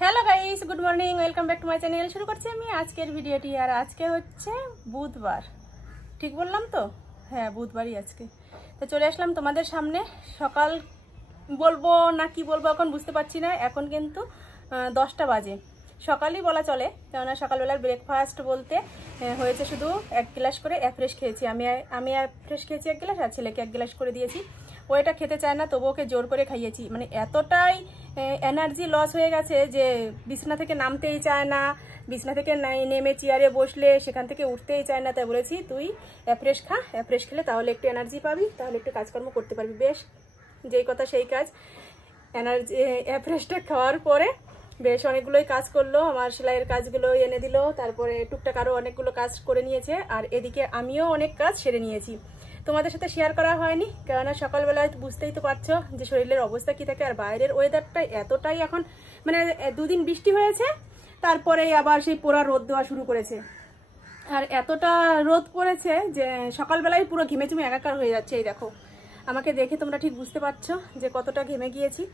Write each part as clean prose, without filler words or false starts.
Hello guys, good morning, welcome back to my channel. শুরু করছি আমি আজকের ভিডিওটি। আর আজকে হচ্ছে বুধবার, ঠিক বললাম তো? হ্যাঁ, বুধবারই আজকে। তো চলে আসলাম তোমাদের সামনে। সকাল বলবো না কি বলবো এখন বুঝতে পারছি না। এখন কিন্তু 10টা বাজে, সকালই বলা চলে, কেননা সকালবেলার ব্রেকফাস্ট বলতে হয়েছে শুধু 1 গ্লাস করে অ্যাফ্রেশ খেয়েছি। আমি অ্যাফ্রেশ খেয়েছি 1 গ্লাস, আর ছেলেকে 1 গ্লাস করে দিয়েছি। ও এটা খেতে চায় না, তবু ওকে জোর করে খাইয়েছি। মানে এতটাই এনার্জি লস হয়ে গেছে যে বিছানা থেকে নামতেই চায় না, বিছানা থেকে নেমে চেয়ারে বসলে সেখান থেকে উঠতেই চায় না। তাই বলেছি তুই অ্যাফ্রেশ খা, অ্যাফ্রেশ খেলে তাহলে একটু এনার্জি পাবি, তাহলে একটু কাজকর্ম করতে পারবি। বেশ, যেই কথা সেই কাজ। এনার্জি অ্যাফ্রেশটা খাওয়ার পরে বেশ অনেকগুলোই কাজ করলো, আমার সেলাইয়ের কাজগুলো এনে দিল, তারপরে টুকটাক আরও অনেকগুলো কাজ করে নিয়েছে। আর এদিকে আমিও অনেক কাজ সেরে নিয়েছি। তোমাদের সাথে শেয়ার করা হয়নি, কেননা সকালবেলায় বুঝতেই তো পারছো যে শরীরের অবস্থা কি থাকে। আর বাইরের ওয়েদারটা এতটাই এখন, মানে 2 দিন বৃষ্টি হয়েছে, তারপরে আবার সেই পোড়া রোদ দেওয়া শুরু করেছে। আর এতটা রোদ পড়েছে যে সকালবেলায় পুরো ঘেমে চুমে একাকার হয়ে যাচ্ছে। এই দেখো, আমাকে দেখে তোমরা ঠিক বুঝতে পারছো যে কতটা ঘেমে গিয়েছি।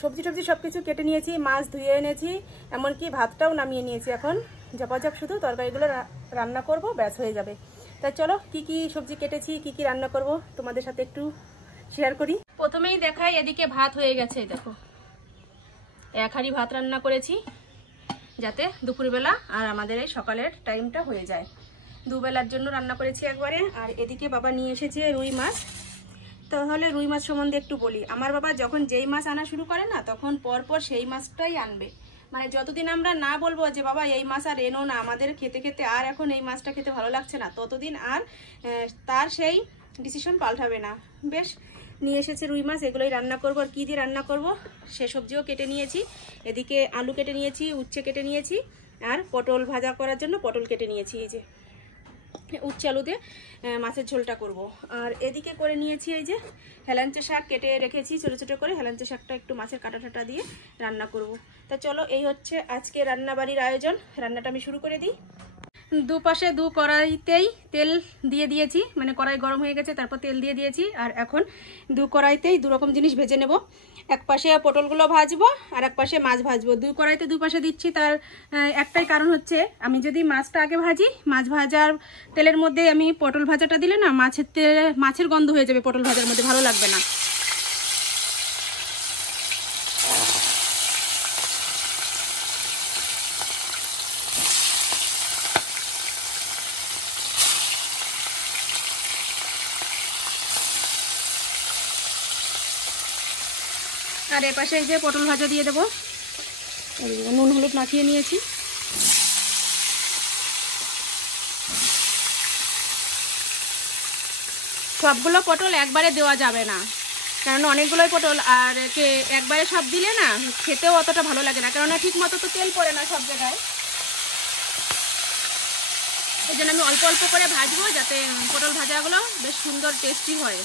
সবজি টবজি সব কিছু কেটে নিয়েছি, মাছ ধুয়ে এনেছি, এমনকি ভাতটাও নামিয়ে নিয়েছি। এখন ঝপাঝপ শুধু তরকারিগুলো রান্না করব, ব্যাস হয়ে যাবে। তাই চলো কি কি সবজি কেটেছি, কি কি রান্না করব তোমাদের সাথে একটু শেয়ার করি। প্রথমেই দেখাই, এদিকে ভাত হয়ে গেছে। দেখো, 1 হাঁড়ি ভাত রান্না করেছি, যাতে দুপুরবেলা আর আমাদের এই সকালের টাইমটা হয়ে যায়। 2 বেলার জন্য রান্না করেছি একবারে। আর এদিকে বাবা নিয়ে এসেছে রুই মাছ। তাহলে রুই মাছ সম্বন্ধে একটু বলি। আমার বাবা যখন যেই মাছ আনা শুরু করে না, তখন পরপর সেই মাছটাই আনবে। মানে যতদিন আমরা না বলবো যে বাবা এই মাছ আর এনো না, আমাদের খেতে খেতে আর এখন এই মাছটা খেতে ভালো লাগছে না, ততদিন আর তার সেই ডিসিশন পাল্টাবে না। বেশ, নিয়ে এসেছে রুই মাছ, এগুলোই রান্না করবো। আর কী দিয়ে রান্না করব সে সবজিও কেটে নিয়েছি। এদিকে আলু কেটে নিয়েছি, উচ্ছে কেটে নিয়েছি, আর পটল ভাজা করার জন্য পটল কেটে নিয়েছি। এই যে উচ্ছে আলু দিয়ে মাছের ঝোলটা করব। আর এদিকে করে নিয়েছি এই যে হেলাঞ্চা শাক কেটে রেখেছি ছোটো ছোটো করে। হেলাঞ্চা শাকটা একটু মাছের কাটা টাটা দিয়ে রান্না করব। তা চলো, এই হচ্ছে আজকে রান্নাবাড়ির আয়োজন। রান্নাটা আমি শুরু করে দিই। দুপাশে 2 কড়াইতেই তেল দিয়ে দিয়েছি, মানে কড়াই গরম হয়ে গেছে, তারপর তেল দিয়ে দিয়েছি। আর এখন 2 কড়াইতেই 2 রকম জিনিস ভেজে নেব। এক পাশে পটলগুলো ভাজবো, আর এক পাশে মাছ ভাজবো। 2 কড়াইতে 2 পাশে দিচ্ছি, তার একটাই কারণ হচ্ছে, আমি যদি মাছটা আগে ভাজি, মাছ ভাজার তেলের মধ্যে আমি পটল ভাজাটা দিলে না, মাছের গন্ধ হয়ে যাবে, পটল ভাজার মধ্যে ভালো লাগবে না। আর এপাশে এই যে পটল ভাজা দিয়ে দেবো। নুন হলুদ মাখিয়ে নিয়েছি। সবগুলো পটল একবারে দেওয়া যাবে না, কারণ অনেকগুলোই পটল, আর একবারে সব দিলে না খেতেও অতটা ভালো লাগে না, কেননা ঠিক মতো তো তেল পড়ে না সব জায়গায়। এই জন্য আমি অল্প অল্প করে ভাজবো, যাতে পটল ভাজাগুলো বেশ সুন্দর টেস্টি হয়।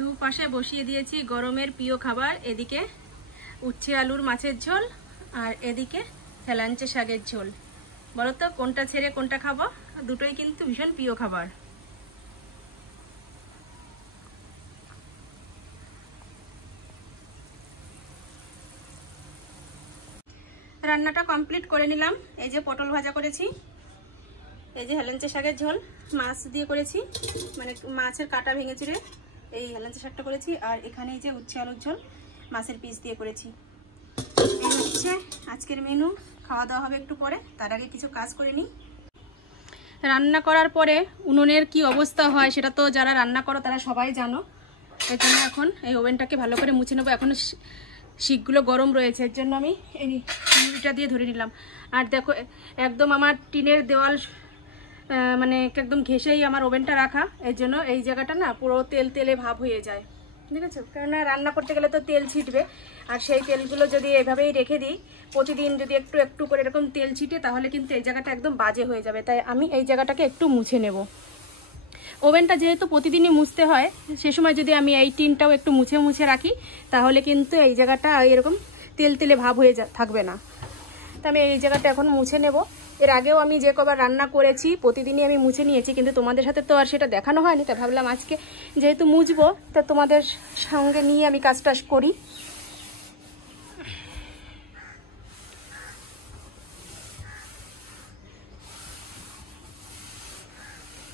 দুপাশে বসিয়ে দিয়েছি গরমের প্রিয় খাবার। এদিকে উচ্ছে আলুর মাছের ঝোল, আর এদিকে হেলাঞ্চা শাকের ঝোল। বলো তো কোনটা ছেড়ে কোনটা খাবো? দুটোই কিন্তু ভীষণ প্রিয় খাবার। রান্নাটা কমপ্লিট করে নিলাম। এই যে পটল ভাজা করেছি, এই যে হেলাঞ্চা শাকের ঝোল মাছ দিয়ে করেছি, মানে মাছের কাটা ভেঙে চিড়ে এই হেলাঞ্চা শাকটা করেছি। আর এখানে এই যে উচ্ছে আলুর ঝোল মাছের পিস দিয়ে করেছি। এই হচ্ছে আজকের মেনু। খাওয়া দাওয়া হবে একটু পরে, তার আগে কিছু কাজ করে নিই। রান্না করার পরে উনুনের কি অবস্থা হয় সেটা তো যারা রান্না করো তারা সবাই জানো। এর জন্য এখন এই ওভেনটাকে ভালো করে মুছে নেবো। এখন শিকগুলো গরম রয়েছে, এর জন্য আমি এই মুড়িটা দিয়ে ধরে নিলাম। আর দেখো, একদম আমার টিনের দেওয়াল মানে একদম ঘেঁষেই আমার ওভেনটা রাখা, এর জন্য এই জায়গাটা না পুরো তেল তেলে ভাব হয়ে যায়। দেখেছো, কেননা রান্না করতে গেলে তো তেল ছিটবে, আর সেই তেলগুলো যদি এভাবেই রেখে দিই প্রতিদিন, যদি একটু একটু করে এরকম তেল ছিটে, তাহলে কিন্তু এই জায়গাটা একদম বাজে হয়ে যাবে। তাই আমি এই জায়গাটাকে একটু মুছে নেব। ওভেনটা যেহেতু প্রতিদিনই মুছতে হয়, সে সময় যদি আমি এই টিনটাও একটু মুছে মুছে রাখি, তাহলে কিন্তু এই জায়গাটা এরকম তেল তেলে ভাব হয়ে থাকবে না। তো আমি এই জায়গাটা এখন মুছে নেব। এর আগেও আমি যে কবার রান্না করেছি প্রতিদিনই আমি মুছে নিয়েছি, কিন্তু তোমাদের সাথে তো আর সেটা দেখানো হয়নি। তাই ভাবলাম আজকে যেহেতু মুছবো, তা তোমাদের সঙ্গে নিয়ে আমি কাজটা করি।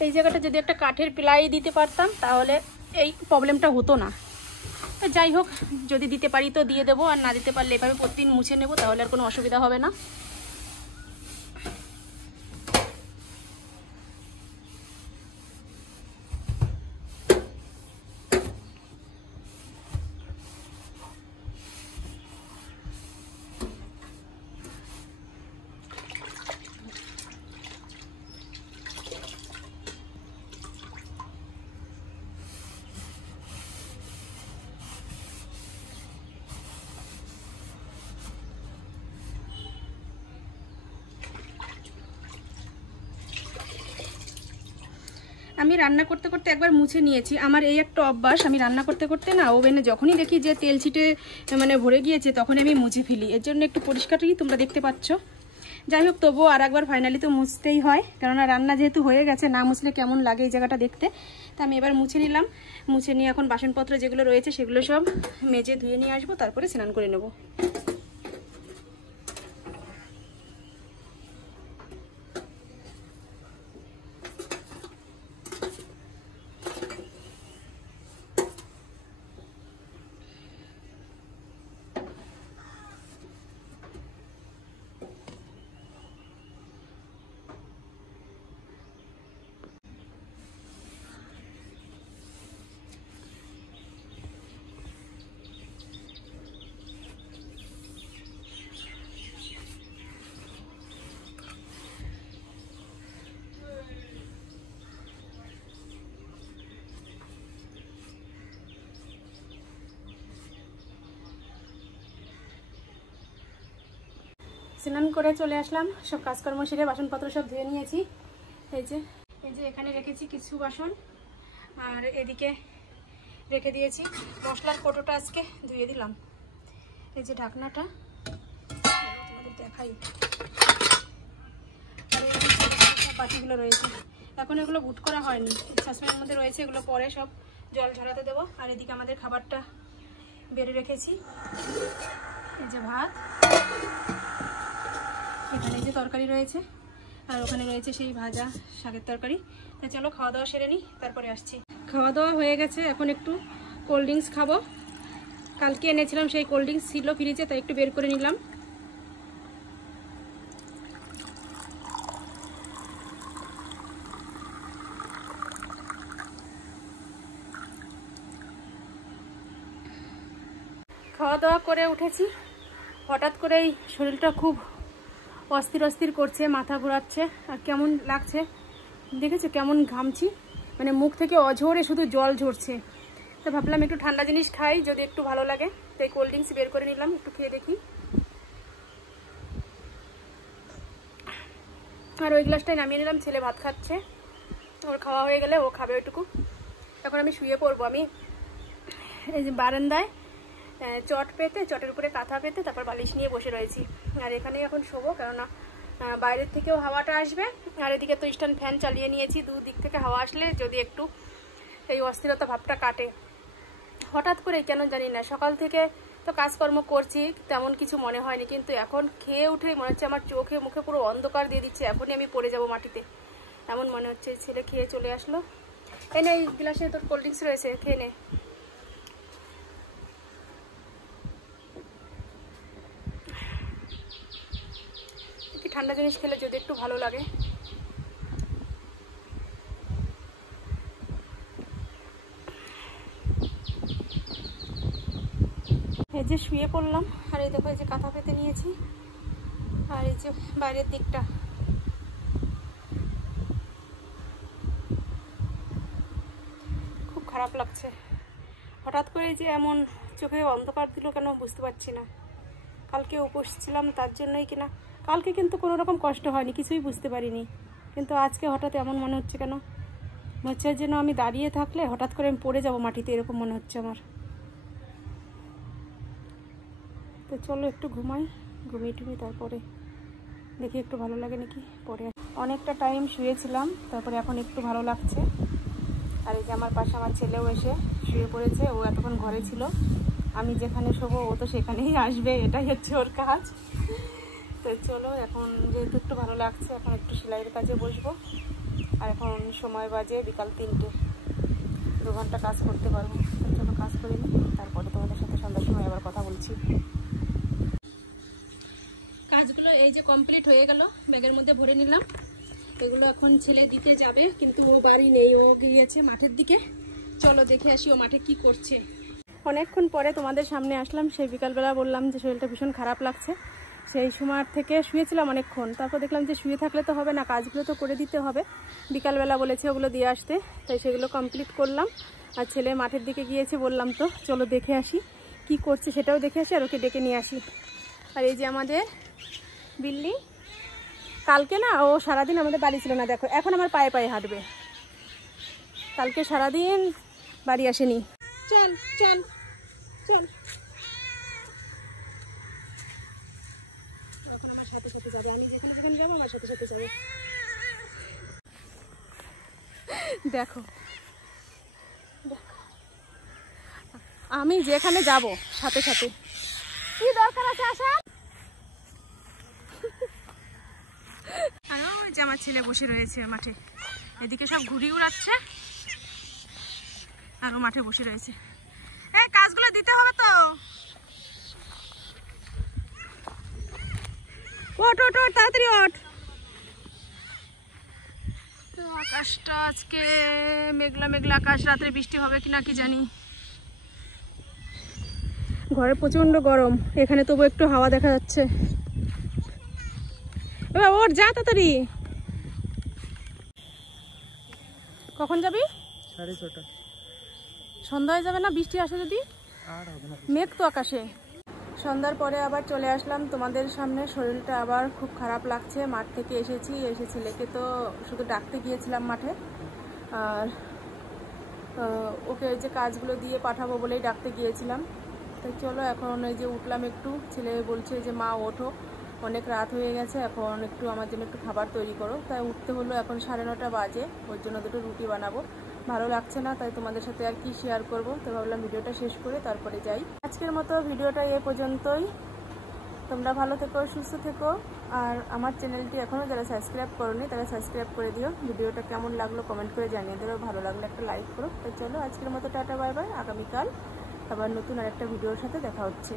এই জায়গাটা যদি একটা কাঠের প্লাই দিতে পারতাম তাহলে এই প্রবলেমটা হতো না। যাই হোক, যদি দিতে পারি তো দিয়ে দেবো, আর না দিতে পারলে এভাবে প্রতিদিন মুছে নেব, তাহলে আর কোনো অসুবিধা হবে না। আমি রান্না করতে করতে একবার মুছে নিয়েছি। আমার এই একটা অভ্যাস, আমি রান্না করতে করতে না ওভেনে যখনই দেখি যে তেল ছিটে মানে ভরে গিয়েছে, তখন আমি মুছে ফেলি। এর জন্য একটু পরিষ্কারই তোমরা দেখতে পাচ্ছ। যাই হোক, তবুও আর একবার ফাইনালি তো মুছতেই হয়, কেননা রান্না যেহেতু হয়ে গেছে, না মুছলে কেমন লাগে এই জায়গাটা দেখতে। তা আমি এবার মুছে নিলাম। মুছে নিয়ে এখন বাসনপত্র যেগুলো রয়েছে সেগুলো সব মেজে ধুয়ে নিয়ে আসবো, তারপরে স্নান করে নেব। স্নান করে চলে আসলাম, সব কাজকর্ম সেরে বাসনপত্র সব ধুয়ে নিয়েছি। এই যে এখানে রেখেছি কিছু বাসন, আর এদিকে রেখে দিয়েছি মশলার কৌটোটা, আজকে ধুয়ে দিলাম। এই যে ঢাকনাটা তোমাদের দেখাই, আর এই বাটিগুলো রয়েছে। এখন এগুলো বুট করা হয়নি, সসপ্যানের মধ্যে রয়েছে, এগুলো পরে সব জল ঝরাতে দেবো। আর এদিকে আমাদের খাবারটা বেড়ে রেখেছি। এই যে ভাত, এখানে যে তরকারি রয়েছে, আর ওখানে রয়েছে সেই ভাজা শাকের তরকারি। তাই চলো খাওয়া দাওয়া সেরে নিই, তারপরে আসছি। খাওয়া দাওয়া হয়ে গেছে, এখন একটু কোল্ড ড্রিঙ্কস খাবো। কালকে এনেছিলাম সেই কোল্ড ড্রিঙ্কস ছিল ফ্রিজে, তাই একটু বের করে নিলাম। খাওয়া দাওয়া করে উঠেছি, হঠাৎ করেই শরীরটা খুব অস্থির অস্থির করছে, মাথা ঘোরাচ্ছে, আর কেমন লাগছে দেখেছো, কেমন ঘামছি, মানে মুখ থেকে অঝরে শুধু জল ঝরছে। তো ভাবলাম একটু ঠান্ডা জিনিস খাই, যদি একটু ভালো লাগে। তাই কোল্ড ড্রিঙ্কস বের করে নিলাম, একটু খেয়ে দেখি। আর ওই গ্লাসটাই নামিয়ে নিলাম, ছেলে ভাত খাচ্ছে, ওর খাওয়া হয়ে গেলে ও খাবে ওইটুকু। এখন আমি শুয়ে পড়বো। আমি এই যে বারান্দায় চট পেতে, চটের উপরে কাঁথা পেতে তারপর বালিশ নিয়ে বসে রয়েছি। আর এখানেই এখন শোবো, কেননা বাইরের থেকেও হাওয়াটা আসবে, আর এদিকে তো স্ট্যান্ড ফ্যান চালিয়ে নিয়েছি। দুদিক থেকে হাওয়া আসলে যদি একটু এই অস্থিরতা ভাবটা কাটে। হঠাৎ করে কেন জানি না, সকাল থেকে তো কাজকর্ম করছি, তেমন কিছু মনে হয়নি, কিন্তু এখন খেয়ে উঠেই মনে হচ্ছে আমার চোখে মুখে পুরো অন্ধকার দিয়ে দিচ্ছে, এখনই আমি পড়ে যাব মাটিতে, এমন মনে হচ্ছে। ছেলে খেয়ে চলে আসলো। এই নে, এই গ্লাসে তোর কোল্ড ড্রিঙ্কস রয়েছে, খেয়ে নে। ঠান্ডা জিনিস খেলে যদি একটু ভালো লাগে। এই যে শুয়ে পড়লাম, আর এই দেখো এই যে কাঁথা পেতে নিয়েছি, আর এই যে বাইরের দিকটা খুব খারাপ লাগছে। হঠাৎ করে যে এমন চোখে অন্ধকার দিল কেন বুঝতে পারছি না। কালকে উপোস ছিলাম তার জন্যই কিনা, কালকে কিন্তু কোনো রকম কষ্ট হয়নি, কিছুই বুঝতে পারিনি, কিন্তু আজকে হঠাৎ এমন মনে হচ্ছে কেন, মনে হচ্ছে যেন আমি দাঁড়িয়ে থাকলে হঠাৎ করে আমি পড়ে যাব মাটিতে, এরকম মনে হচ্ছে আমার। তো চলো একটু ঘুমাই, ঘুমিয়ে তারপরে দেখি একটু ভালো লাগে নাকি পরে। অনেকটা টাইম শুয়েছিলাম, তারপরে এখন একটু ভালো লাগছে। আর এই যে আমার পাশে আমার ছেলেও এসে শুয়ে পড়েছে, ও এতক্ষণ ঘরে ছিল, আমি যেখানে শোবো ও তো সেখানেই আসবে, এটাই হচ্ছে ওর কাজ। তো চলো এখন যেহেতু একটু ভালো লাগছে, এখন একটু সেলাইয়ের কাজে বসবো। আর এখন সময় বাজে বিকাল 3টে, 2 ঘন্টা কাজ করতে পারবো। তো চলো কাজ করে নিই, তারপরে তোমাদের সাথে সন্ধ্যার সময় আবার কথা বলছি। কাজগুলো এই যে কমপ্লিট হয়ে গেল, ব্যাগের মধ্যে ভরে নিলাম। এগুলো এখন ছেলে দিতে যাবে, কিন্তু ও বাড়ি নেই, ও গিয়েছে মাঠের দিকে। চলো দেখে আসি ও মাঠে কি করছে। অনেকক্ষণ পরে তোমাদের সামনে আসলাম। সেই বিকালবেলা বললাম যে শরীরটা ভীষণ খারাপ লাগছে, সেই সময় থেকে শুয়েছিলাম অনেকক্ষণ। তারপর দেখলাম যে শুয়ে থাকলে তো হবে না, কাজগুলো তো করে দিতে হবে। বিকালবেলা বলেছে ওগুলো দিয়ে আসতে, তাই সেগুলো কমপ্লিট করলাম। আর ছেলে মাঠের দিকে গিয়েছে বললাম, তো চলো দেখে আসি কি করছে, সেটাও দেখে আসি আর ওকে ডেকে নিয়ে আসি। আর এই যে আমাদের বিল্লি, কালকে না ও সারাদিন আমাদের বাড়ি ছিল না, দেখো এখন আমার পায়ে পায়ে হাঁটবে। কালকে সারাদিন বাড়ি আসেনি। চল চল চল, এখন আমার সাথে সাথে যাবে, আমি যেখানে যেখানে যাবো আমার সাথে সাথে যাবে। দেখো আমি যেখানে যাব সাথে সাথে। কি দরকার আছে আসার? আর ওই যে আমার ছেলে বসে রয়েছে মাঠে, এদিকে সব ঘুড়ি উড়াচ্ছে আর ও মাঠে বসে রয়েছে। এই কাজগুলো দিতে হবে তো, ওঠ ওঠ ওঠ তাড়াতাড়ি ওঠ। তো আকাশটা আজকে মেঘলা মেঘলা আকাশ, রাত্রে বৃষ্টি হবে কিনা কি জানি। ঘরে প্রচন্ড গরম, এখানে তবু একটু হাওয়া দেখা যাচ্ছে। এবার ওর যা তাড়াতাড়ি। কখন যাবি? 6:30। সন্ধ্যা হয়ে যাবে না বৃষ্টি আসে যদি? আর হবে না, মেঘ তো আকাশে। সন্ধ্যার পরে আবার চলে আসলাম তোমাদের সামনে। শরীরটা আবার খুব খারাপ লাগছে, মাঠ থেকে এসে ছেলেকে তো শুধু ডাকতে গিয়েছিলাম মাঠে, আর ওকে যে কাজগুলো দিয়ে পাঠাবো বলেই ডাকতে গিয়েছিলাম। তো চলো এখন এই যে উঠলাম একটু, ছেলে বলছে যে মা ওঠো, অনেক রাত হয়ে গেছে, এখন একটু আমার জন্য একটু খাবার তৈরি করো। তাই উঠতে হলো, এখন 9:30 বাজে, ওর জন্য 2টো রুটি বানাবো। ভালো লাগছে না, তাই তোমাদের সাথে আর কি শেয়ার করব, তো ভাবলাম ভিডিওটা শেষ করে তারপরে যাই। আজকের মতো ভিডিওটা এ পর্যন্তই। তোমরা ভালো থেকো, সুস্থ থেকো, আর আমার চ্যানেলটি এখনও যারা সাবস্ক্রাইব করোনি তারা সাবস্ক্রাইব করে দিও। ভিডিওটা কেমন লাগলো কমেন্ট করে জানিয়ে দেবে, ভালো লাগলে একটা লাইক করো। তো চলো আজকের মতো টাটা বাই বাই, আগামীকাল আবার নতুন আরেকটা ভিডিওর সাথে দেখা হচ্ছে।